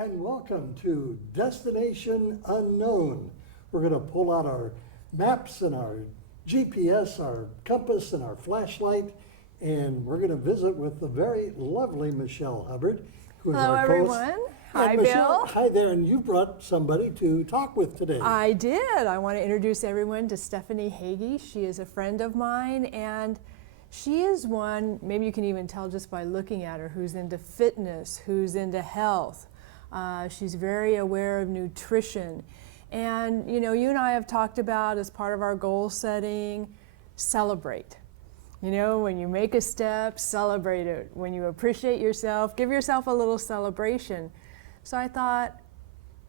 and welcome to Destination Unknown. We're going to pull out our maps and our GPS, our compass and our flashlight, and we're going to visit with the very lovely Michelle Hubbard, who is Hello, our everyone. Hi, Michelle, Bill. hi there, and you brought somebody to talk with today. I did. I want to introduce everyone to Stephanie Hagy. She is a friend of mine, and she is one, maybe you can even tell just by looking at her, who's into fitness, who's into health. She's very aware of nutrition. And, you know, you and I have talked about, as part of our goal setting, celebrate. You know, when you make a step, celebrate it. When you appreciate yourself, give yourself a little celebration. So I thought,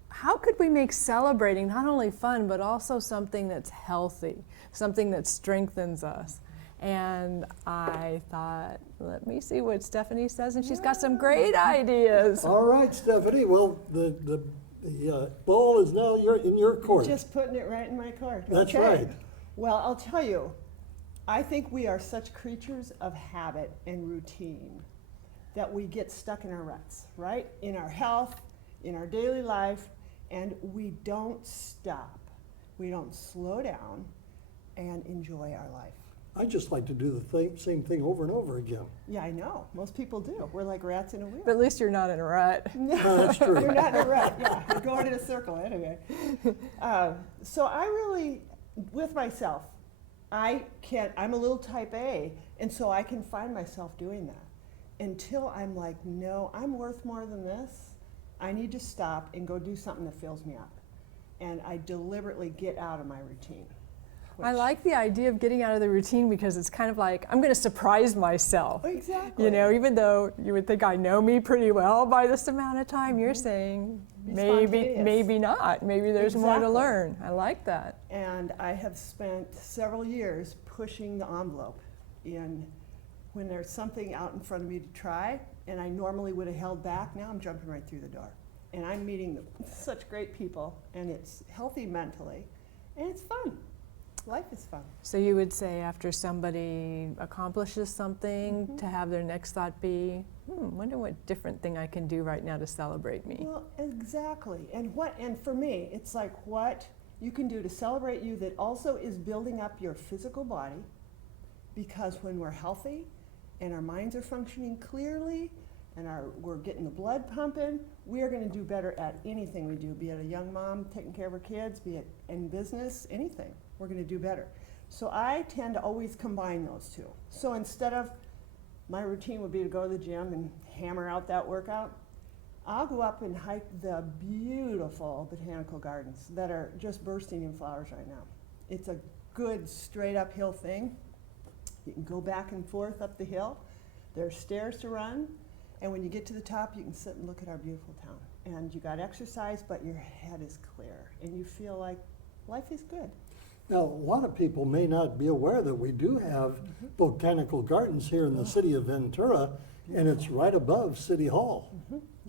how could we make celebrating not only fun, but also something that's healthy, something that strengthens us? And I thought, let me see what Stephanie says, and she's got some great ideas. All right, Stephanie. Well, the ball is now in your court. You're just putting it right in my court. That's Okay. right. Well, I'll tell you, I think we are such creatures of habit and routine that we get stuck in our ruts, right? In our health, in our daily life, and we don't stop. We don't slow down and enjoy our life. I just like to do the same thing over and over again. Yeah, I know. Most people do. We're like rats in a wheel. But at least you're not in a rut. No, that's true. You're not in a rut. Yeah, you're going in a circle anyway. So I really, with myself, I'm a little type A, and so I can find myself doing that. Until I'm like, no, I'm worth more than this. I need to stop and go do something that fills me up. And I deliberately get out of my routine. I like the idea of getting out of the routine because it's kind of like, I'm going to surprise myself. Exactly. You know, even though you would think I know me pretty well by this amount of time, you're saying Be maybe spontaneous. not. Maybe there's more to Exactly. learn. I like that. And I have spent several years pushing the envelope in when there's something out in front of me to try, and I normally would have held back. Now I'm jumping right through the door. And I'm meeting such great people, and it's healthy mentally, and it's fun. Life is fun. So you would say after somebody accomplishes something to have their next thought be, wonder what different thing I can do right now to celebrate me. Well, exactly. And for me, it's like what you can do to celebrate you that also is building up your physical body, because when we're healthy and our minds are functioning clearly and we're getting the blood pumping, we are going to do better at anything we do, be it a young mom taking care of her kids, be it in business, anything. We're going to do better. So I tend to always combine those two. So instead of, my routine would be to go to the gym and hammer out that workout, I'll go up and hike the beautiful botanical gardens that are just bursting in flowers right now. It's a good straight uphill thing. You can go back and forth up the hill. There's stairs to run. And when you get to the top, you can sit and look at our beautiful town. And you got exercise, but your head is clear. And you feel like life is good. Now, a lot of people may not be aware that we do have botanical gardens here in the city of Ventura, and it's right above City Hall.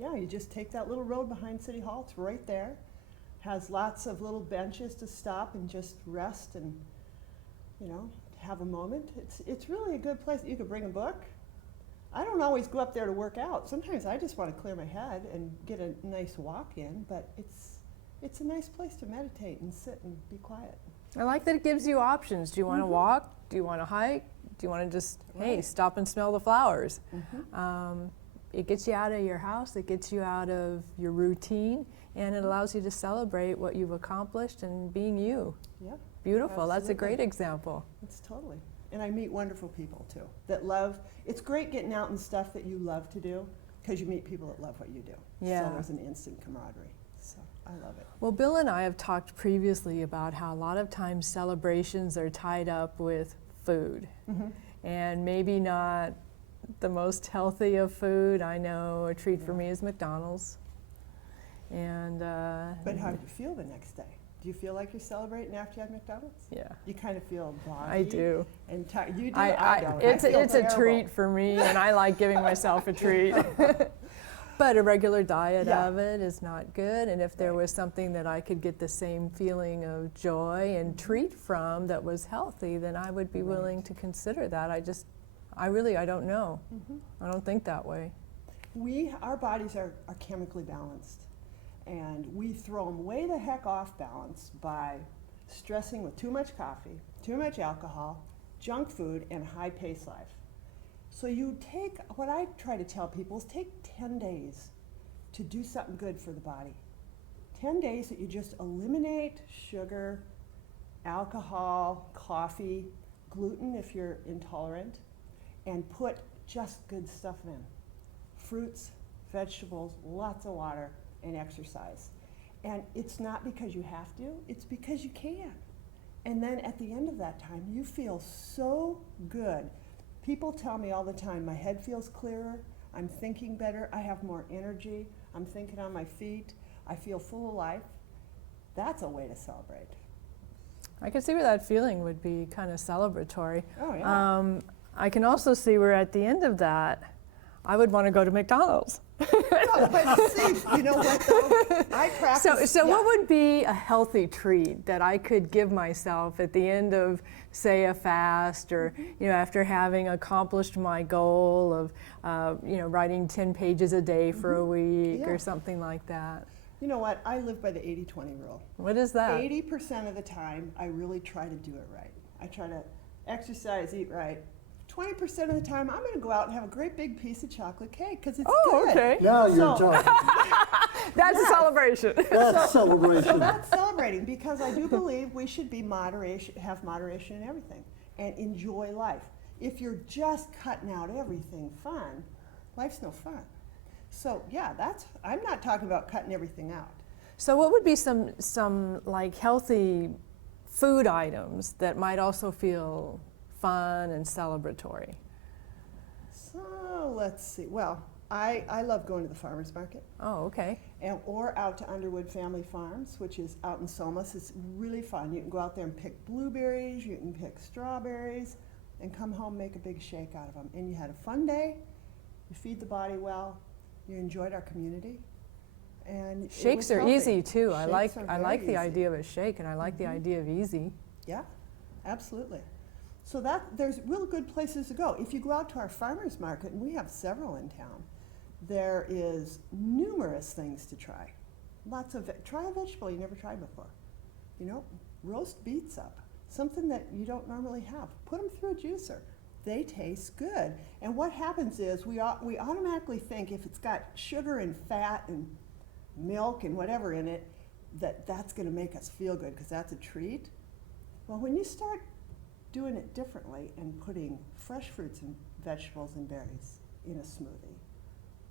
Yeah, you just take that little road behind City Hall. It's right there. Has lots of little benches to stop and just rest and, you know, have a moment. It's really a good place. You could bring a book. I don't always go up there to work out. Sometimes I just want to clear my head and get a nice walk in, but it's a nice place to meditate and sit and be quiet. I like that it gives you options. Do you want to walk? Do you want to hike? Do you want to just, hey, stop and smell the flowers? It gets you out of your house, it gets you out of your routine, and it allows you to celebrate what you've accomplished and being you. Yeah. Beautiful. That's a Absolutely. great example. It's totally. And I meet wonderful people too that love, it's great getting out and stuff that you love to do because you meet people that love what you do. Yeah. So there's an instant camaraderie. So I love it. Well, Bill and I have talked previously about how a lot of times celebrations are tied up with food. And maybe not the most healthy of food. I know a treat for me is McDonald's. And But how do you feel the next day? Do you feel like you're celebrating after you had McDonald's? yeah. You kind of feel boggy. I do. And you do. I don't. It's I feel a terrible. treat for me, and I like giving myself a treat. But a regular diet of it is not good. And if there was something that I could get the same feeling of joy and treat from that was healthy, then I would be willing to consider that. I don't know. I don't think that way. Our bodies are chemically balanced. And we throw them way the heck off balance by stressing with too much coffee, too much alcohol, junk food, and high-paced life. So you take, what I try to tell people is take 10 days to do something good for the body. 10 days that you just eliminate sugar, alcohol, coffee, gluten if you're intolerant, and put just good stuff in. Fruits, vegetables, lots of water, and exercise. And it's not because you have to, it's because you can. And then at the end of that time, you feel so good. People tell me all the time, my head feels clearer, I'm thinking better, I have more energy, I'm thinking on my feet, I feel full of life. That's a way to celebrate. I can see where that feeling would be kind of celebratory. Oh, yeah. I can also see where at the end of that, I would want to go to McDonald's. No, but see, you know what though? I practice. So yeah. what would be a healthy treat that I could give myself at the end of, say, a fast, or after having accomplished my goal of, writing 10 pages a day for a week Yeah. or something like that? You know what? I live by the 80-20 rule. What is that? 80% of the time, I really try to do it right. I try to exercise, eat right. 20% of the time, I'm going to go out and have a great big piece of chocolate cake because it's good. Okay. Now you're So- talking. That's a celebration. That's celebration. So that's celebrating, because I do believe we should be have moderation in everything and enjoy life. If you're just cutting out everything fun, life's no fun. So yeah, I'm not talking about cutting everything out. So what would be some like healthy food items that might also feel fun and celebratory? So let's see. Well, I love going to the farmer's market. Oh, okay. Or out to Underwood Family Farms, which is out in Somas. It's really fun. You can go out there and pick blueberries, you can pick strawberries, and come home, make a big shake out of them. And you had a fun day, you feed the body well, you enjoyed our community. And Shakes are easy too. Shakes I are like very the easy. idea of a shake, and I like the idea of easy. Yeah, absolutely. So there's real good places to go. If you go out to our farmer's market, and we have several in town, there is numerous things to try. Try a vegetable you never tried before. Roast beets up, something that you don't normally have. Put them through a juicer. They taste good. And what happens is we automatically think if it's got sugar and fat and milk and whatever in it, that's going to make us feel good because that's a treat. Well, when you start doing it differently and putting fresh fruits and vegetables and berries in a smoothie,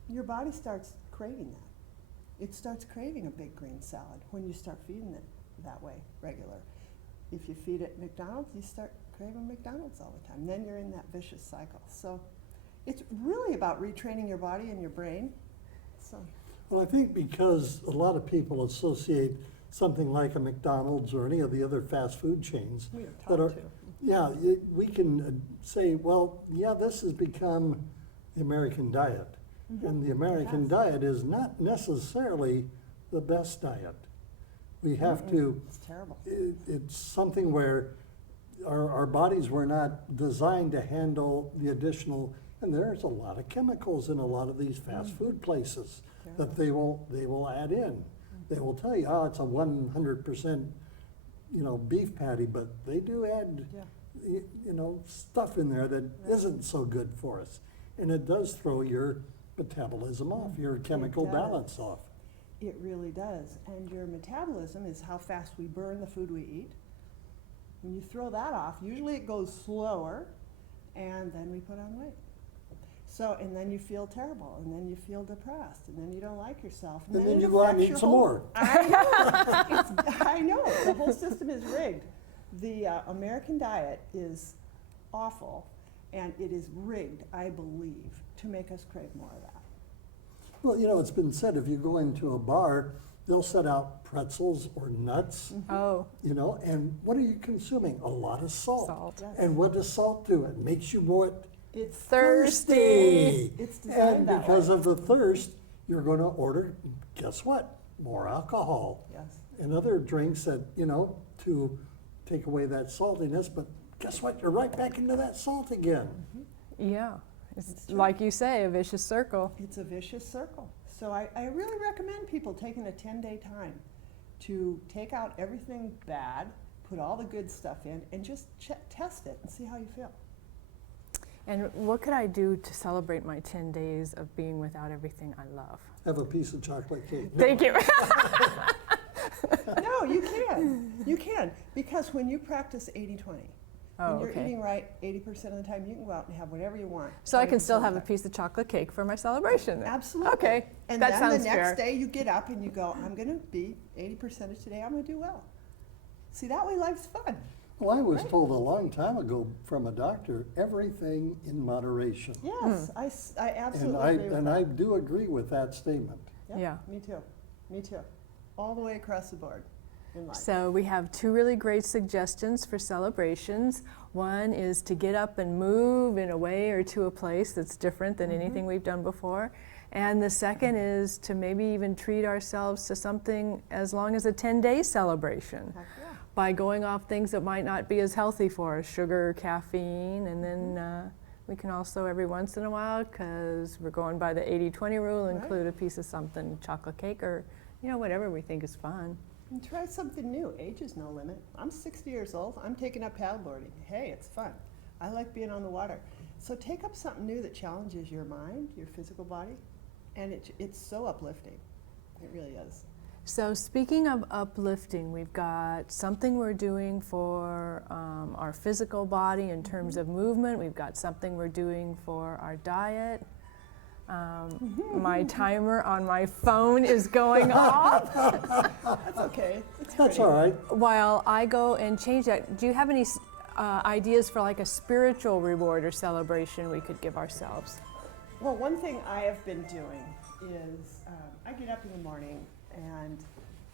your body starts craving that. It starts craving a big green salad when you start feeding it that way, regular. If you feed it McDonald's, you start craving McDonald's all the time. Then you're in that vicious cycle. So it's really about retraining your body and your brain. So. Well, I think because a lot of people associate something like a McDonald's or any of the other fast food chains We are that taught are, to. yeah, we can say, well, yeah, this has become the American diet. And the American Yes. diet is not necessarily the best diet. We have to, It's terrible. it's something where our bodies were not designed to handle the additional, and there's a lot of chemicals in a lot of these fast food places that they will add in. They will tell you, oh, it's a 100% beef patty, but they do add stuff in there that isn't so good for us, and it does throw your metabolism off, your chemical does. balance off. It really does. And your metabolism is how fast we burn the food we eat. When you throw that off, usually it goes slower, and then we put on weight. So, and then you feel terrible, and then you feel depressed, and then you don't like yourself. And then it you go out and affects eat your some whole- more. I know. I know. The whole system is rigged. The American diet is awful, and it is rigged, I believe, to make us crave more of that. Well, it's been said, if you go into a bar, they'll set out pretzels or nuts, Oh, and what are you consuming? A lot of salt. Salt. Yes. And what does salt do? It makes you more It's thirsty. It's designed And that because way. of the thirst, you're going to order, guess what? More alcohol Yes. and other drinks that, to take away that saltiness. But guess what? You're right back into that salt again. yeah. It's true. like you say, a vicious circle. It's a vicious circle. So I really recommend people taking a 10-day time to take out everything bad, put all the good stuff in, and just test it and see how you feel. And what could I do to celebrate my 10 days of being without everything I love? Have a piece of chocolate cake. Thank you. No, you can. You can. Because when you practice 80-20, Oh, when you're okay. eating right 80% of the time, you can go out and have whatever you want. So I can 20% still of have the a time. piece of chocolate cake for my celebration then? Absolutely. Okay, And that then sounds the next fair. day you get up and you go, I'm going to be 80% of today, I'm going to do well. See, that way life's fun. Well, I was Right. told a long time ago from a doctor, everything in moderation. Yes, I And absolutely I, agree with and that. I do agree with that statement. Yep, Yeah. Me too. Me too. All the way across the board in life. So we have two really great suggestions for celebrations. One is to get up and move in a way or to a place that's different than anything we've done before. And the second is to maybe even treat ourselves to something as long as a 10-day celebration Heck yeah. by going off things that might not be as healthy for us, sugar, caffeine, and then we can also every once in a while, because we're going by the 80-20 rule, Right. include a piece of something, chocolate cake or whatever we think is fun. And try something new. Age is no limit. I'm 60 years old. I'm taking up paddleboarding. Hey, it's fun. I like being on the water. So take up something new that challenges your mind, your physical body, and it's so uplifting. It really is. So speaking of uplifting, we've got something we're doing for our physical body in terms of movement. We've got something we're doing for our diet. My timer on my phone is going off That's okay. It's That's pretty. all right. while I go and change that. Do you have any ideas for like a spiritual reward or celebration we could give ourselves? Well, one thing I have been doing is I get up in the morning and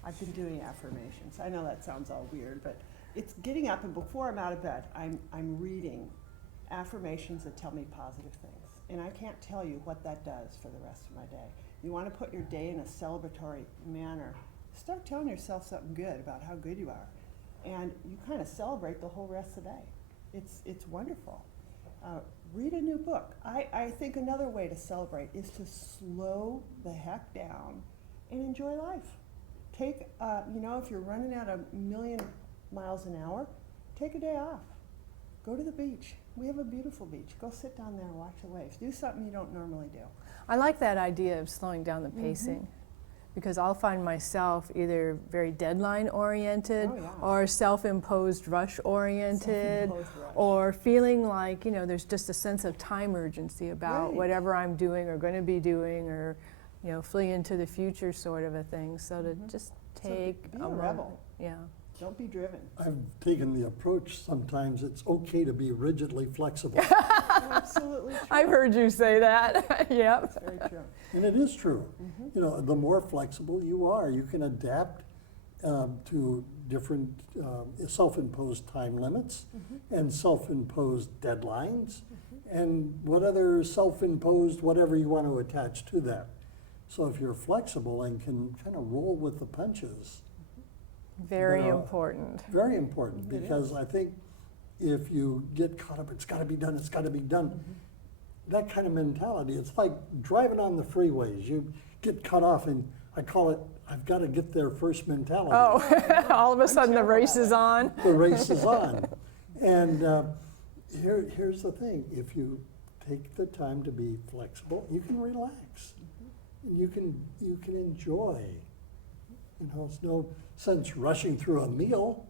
I've been doing affirmations. I know that sounds all weird, but it's getting up and before I'm out of bed, I'm reading affirmations that tell me positive things. And I can't tell you what that does for the rest of my day. You want to put your day in a celebratory manner. Start telling yourself something good about how good you are. And you kind of celebrate the whole rest of the day. It's wonderful. Read a new book. I think another way to celebrate is to slow the heck down and enjoy life. Take, if you're running at 1,000,000 miles an hour, take a day off. Go to the beach. We have a beautiful beach. Go sit down there and watch the waves. Do something you don't normally do. I like that idea of slowing down the pacing, because I'll find myself either very deadline oriented Oh, yeah. or self-imposed rush oriented, Self-imposed rush. or feeling like there's just a sense of time urgency about Right. whatever I'm doing or going to be doing, or flee into the future sort of a thing. So to just So take be a moment. rebel. Yeah. Don't be driven. I've taken the approach sometimes it's okay to be rigidly flexible. Absolutely true. I've heard you say that. Yep. It's very true. And it is true. The more flexible you are, you can adapt to different self-imposed time limits and self-imposed deadlines and what other self-imposed whatever you want to attach to that. So if you're flexible and can kind of roll with the punches, Very important. very important, It because is. I think if you get caught up, it's got to be done, it's got to be done. That kind of mentality, it's like driving on the freeways. You get cut off, and I call it, I've got to get there first mentality. Oh, all of a sudden the terrible race that is way. on. The race is on. And here's the thing, if you take the time to be flexible, you can relax. You can enjoy. It's no sense rushing through a meal.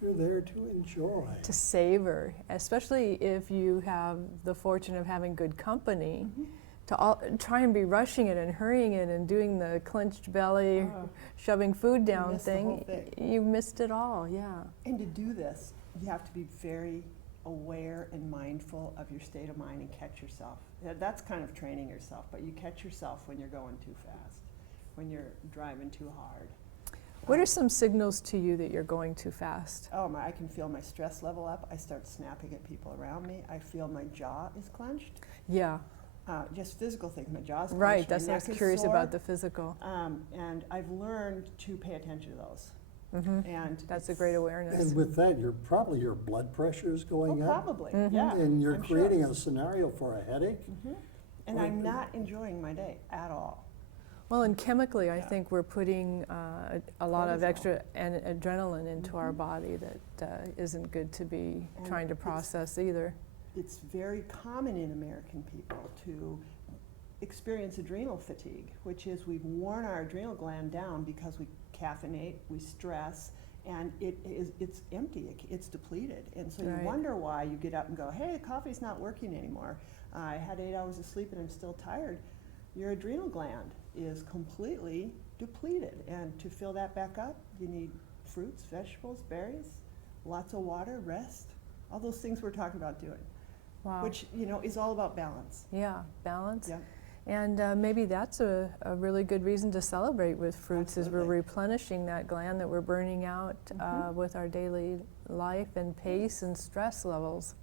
You're there to enjoy. To savor, especially if you have the fortune of having good company, to try and be rushing it and hurrying it and doing the clenched belly, Oh. shoving food down missed the whole thing. you missed it all, yeah. And to do this, you have to be very aware and mindful of your state of mind and catch yourself. That's kind of training yourself, but you catch yourself when you're going too fast, when you're driving too hard. What are some signals to you that you're going too fast? Oh my, I can feel my stress level up. I start snapping at people around me. I feel my jaw is clenched. Yeah, Just physical things. My jaw's clenched. right, my that's what I neck was is curious sore. about, the physical. And I've learned to pay attention to those. And That's a it's- great awareness. And with that, your blood pressure is Oh, going up. probably, yeah. And you're I'm sure. creating a scenario for a headache. And or- I'm not enjoying my day at all. Well, and chemically, I Yeah. think we're putting a lot of Cortisol. extra adrenaline into our body that isn't good to be And trying to it's- process either. It's very common in American people to experience adrenal fatigue, which is we've worn our adrenal gland down because we caffeinate, we stress, and it's empty, it's depleted. And so you Right. wonder why you get up and go, hey, the coffee's not working anymore. I had 8 hours of sleep and I'm still tired. Your adrenal gland is completely depleted. And to fill that back up, you need fruits, vegetables, berries, lots of water, rest, all those things we're talking about doing. Wow. Which, you know, is all about balance. Yeah, balance. Yeah. And maybe that's a really good reason to celebrate with fruits, is we're Absolutely. replenishing that gland that we're burning out with our daily life and pace and stress levels.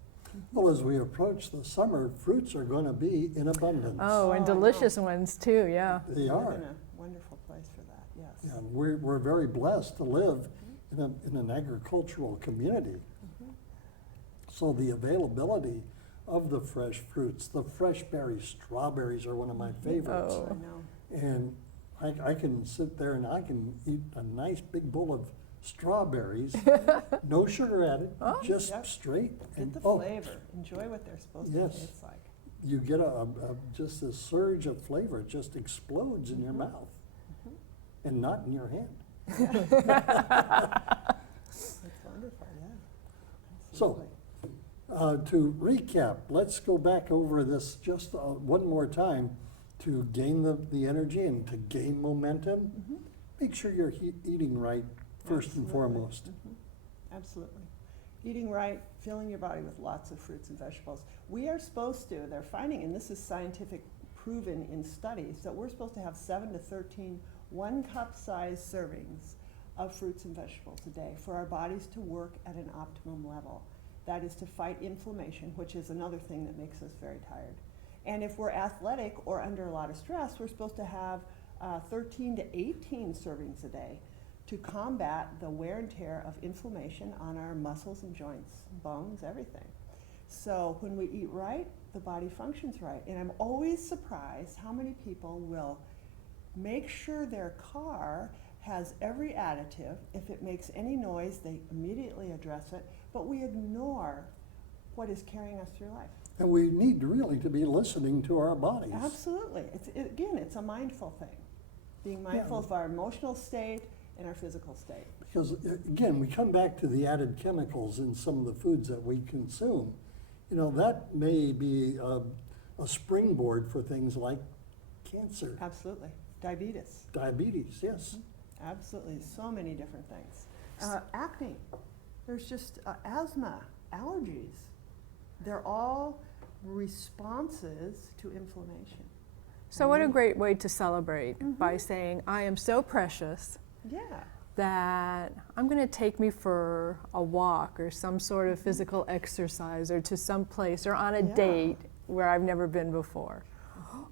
Well, as we approach the summer, fruits are going to be in abundance. Oh, and Oh, I know. delicious ones too, yeah. They We live are. in a wonderful place for that, yes. Yeah, we're very blessed to live in an agricultural community. So the availability of the fresh fruits, the fresh berries, strawberries are one of my favorites. Oh. I know. And I can sit there and I can eat a nice big bowl of strawberries, no sugar added, just Yep. straight. Get And the oh, flavor. Enjoy what they're supposed Yes. to taste like. you get just a surge of flavor. It just explodes in your mouth and not in your hand. It's wonderful, yeah. So, Absolutely. to recap, let's go back over this just one more time to gain the energy and to gain momentum. Make sure you're eating right first and Absolutely. foremost. Absolutely. Eating right, filling your body with lots of fruits and vegetables. We are supposed to, they're finding, and this is scientific proven in studies, that we're supposed to have 7 to 13 1-cup size servings of fruits and vegetables a day for our bodies to work at an optimum level. That is to fight inflammation, which is another thing that makes us very tired. And if we're athletic or under a lot of stress, we're supposed to have 13 to 18 servings a day to combat the wear and tear of inflammation on our muscles and joints, bones, everything. So when we eat right, the body functions right. And I'm always surprised how many people will make sure their car has every additive. If it makes any noise, they immediately address it, but we ignore what is carrying us through life. And we need really to be listening to our bodies. Absolutely. Again, it's a mindful thing. Being mindful of our emotional state and our physical state. Because again, we come back to the added chemicals in some of the foods that we consume. You know, that may be a springboard for things like cancer, Absolutely. Diabetes. diabetes, yes. Absolutely. So many different things. Acne. There's just asthma, allergies. They're all responses to inflammation. So what a great way to celebrate by saying, I am so precious Yeah. that I'm going to take me for a walk or some sort of physical exercise or to some place or on a Yeah. date where I've never been before.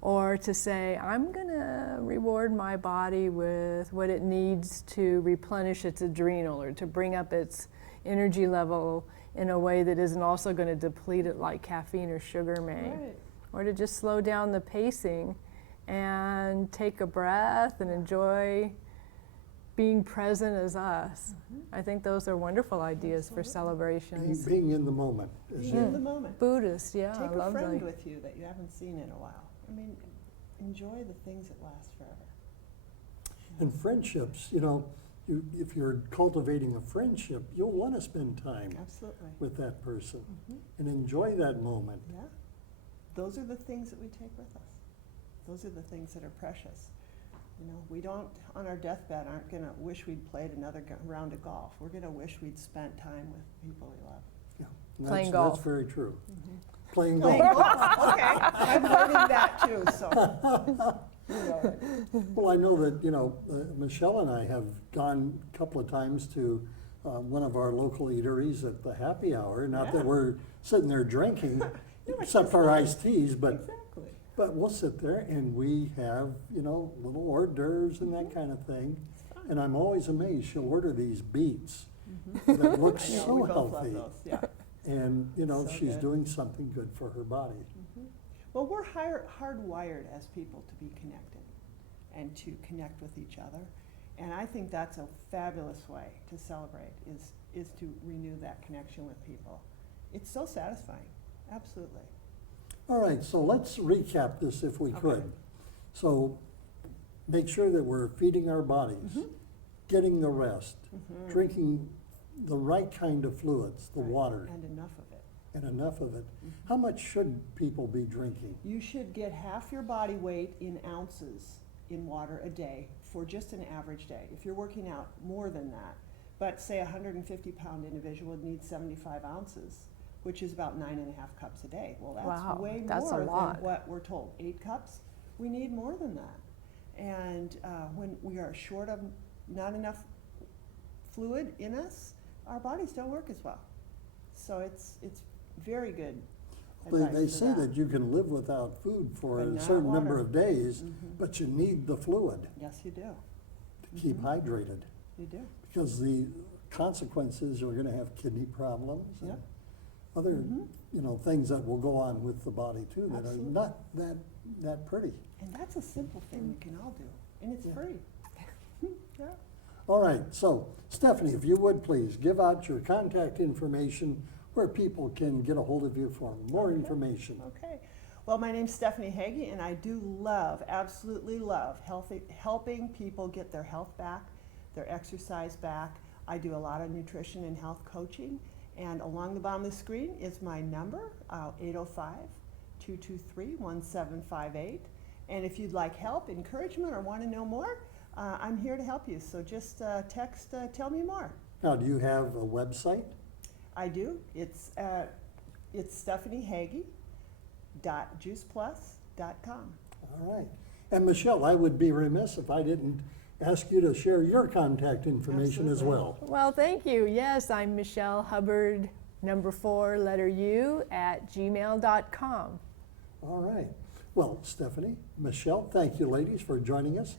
Or to say, I'm going to reward my body with what it needs to replenish its adrenal or to bring up its energy level in a way that isn't also going to deplete it like caffeine or sugar may. Right. Or to just slow down the pacing and take a breath and enjoy being present as us. I think those are wonderful ideas for celebrations. Being in the moment. Is Being in the moment. Buddhist, yeah, Take a lovely. friend with you that you haven't seen in a while. I mean, enjoy the things that last forever. And friendships, you know, if you're cultivating a friendship, you'll want to spend time Absolutely. with that person and enjoy that moment. Yeah. Those are the things that we take with us. Those are the things that are precious. You know, we don't, on our deathbed, aren't going to wish we'd played another round of golf. We're going to wish we'd spent time with people we love. Yeah. And Playing that's golf. very true. Playing Playing golf. golf. Okay. I'm learning that too, so. You know it. Well, I know that, you know, Michelle and I have gone a couple of times to one of our local eateries at the happy hour. Not that Yeah. we're sitting there drinking, it's except just for nice. iced teas, but Exactly. we'll sit there and we have, you know, little hors d'oeuvres and that kind of thing. It's fun. And I'm always amazed, she'll order these beets that look I know, so we both love healthy. those, yeah. And, you know, So she's good. doing something good for her body. Well, we're hardwired as people to be connected and to connect with each other. And I think that's a fabulous way to celebrate, is to renew that connection with people. It's so satisfying, absolutely. All right, so let's recap this if we could. Okay. So make sure that we're feeding our bodies, getting the rest, drinking the right kind of fluids, the Right, water, And enough of it. and enough of it. How much should people be drinking? You should get half your body weight in ounces in water a day for just an average day. If you're working out, more than that. But say a 150-pound individual would need 75 ounces, which is about 9.5 cups a day. Well, that's Wow, way that's a more lot. than what we're told. 8 cups? We need more than that. And when we are short of not enough fluid in us, our bodies don't work as well. So it's very good advice They for say that you can live without food for But a not certain number water. of days, Mhm. but you need the fluid Yes, you do. to keep hydrated. You do. Because the consequences, you're gonna have kidney problems and Yep. other, Mhm. you know, things that will go on with the body too that Absolutely. are not that pretty. And that's a simple thing we can all do, and it's Yeah. free. Yeah. All right, so Stephanie, if you would please give out your contact information where people can get a hold of you for more Okay. information. Okay. Well, my name's Stephanie Hagy, and I do love, absolutely love, helping people get their health back, their exercise back. I do a lot of nutrition and health coaching, and along the bottom of the screen is my number, 805-223-1758. And if you'd like help, encouragement, or want to know more, I'm here to help you. So just text, tell me more. Now, do you have a website? I do. It's stephaniehaggy.juiceplus.com. All right. And Michelle, I would be remiss if I didn't ask you to share your contact information as Absolutely. well. Well, thank you. Yes, I'm Michelle Hubbard, number 4, letter U, @gmail.com. All right. Well, Stephanie, Michelle, thank you ladies for joining us.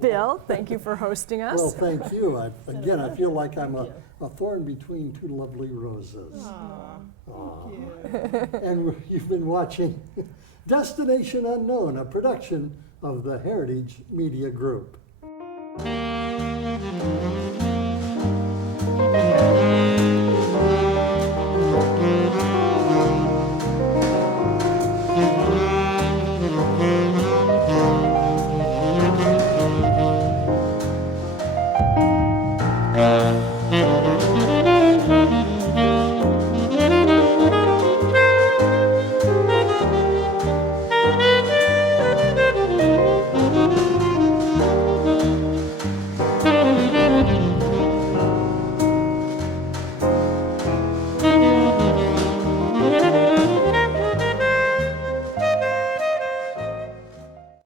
Bill, thank you for hosting us. Well, thank you. Again, I feel like I'm Thank a thorn between two lovely roses. Aw, Aw. thank you. And you've been watching Destination Unknown, a production of the Heritage Media Group.